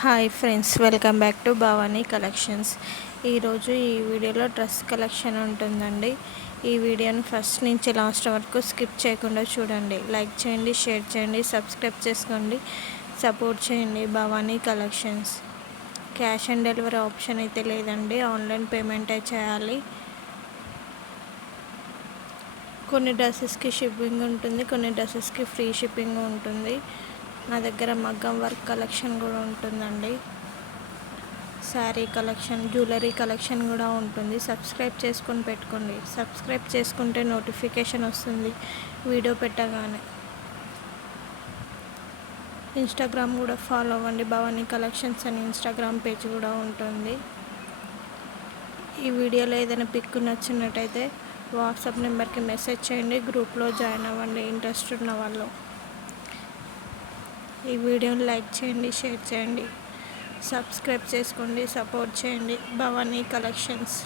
Hi friends, welcome back to Bhavani collections. ఈరోజు ఈ వీడియోలో డ్రెస్ కలెక్షన్ ఉంటుందండి. ఈ వీడియోని ఫస్ట్ నుంచి లాస్ట్ వరకు స్కిప్ చేయకుండా చూడండి. లైక్ చేయండి, షేర్ చేయండి, సబ్స్క్రైబ్ చేసుకోండి, సపోర్ట్ చేయండి. Bhavani collections. Cash on delivery option అయితే లేదండి, ఆన్లైన్ పేమెంటే చేయాలి. కొన్ని డ్రెస్సెస్కి షిప్పింగ్ ఉంటుంది, కొన్ని డ్రెస్సెస్కి ఫ్రీ షిప్పింగ్ ఉంటుంది. నా దగ్గర మగ్గం వర్క్ కలెక్షన్ కూడా ఉంటుందండి. శారీ కలెక్షన్, జ్యువెలరీ కలెక్షన్ కూడా ఉంటుంది. సబ్స్క్రైబ్ చేసుకొని పెట్టుకోండి. సబ్స్క్రైబ్ చేసుకుంటే నోటిఫికేషన్ వస్తుంది వీడియో పెట్టగానే. ఇన్స్టాగ్రామ్ కూడా ఫాలో అవ్వండి, భవానీ కలెక్షన్స్ అని ఇన్స్టాగ్రామ్ పేజ్ కూడా ఉంటుంది. ఈ వీడియోలో ఏదైనా పిక్ నచ్చినట్టయితే వాట్సాప్ నెంబర్కి మెసేజ్ చేయండి, గ్రూప్లో జాయిన్ అవ్వండి ఇంట్రెస్ట్ ఉన్న వాళ్ళు. ఈ వీడియోని లైక్ చేయండి, షేర్ చేయండి, సబ్స్క్రైబ్ చేసుకోండి, సపోర్ట్ చేయండి. భవానీ కలెక్షన్స్.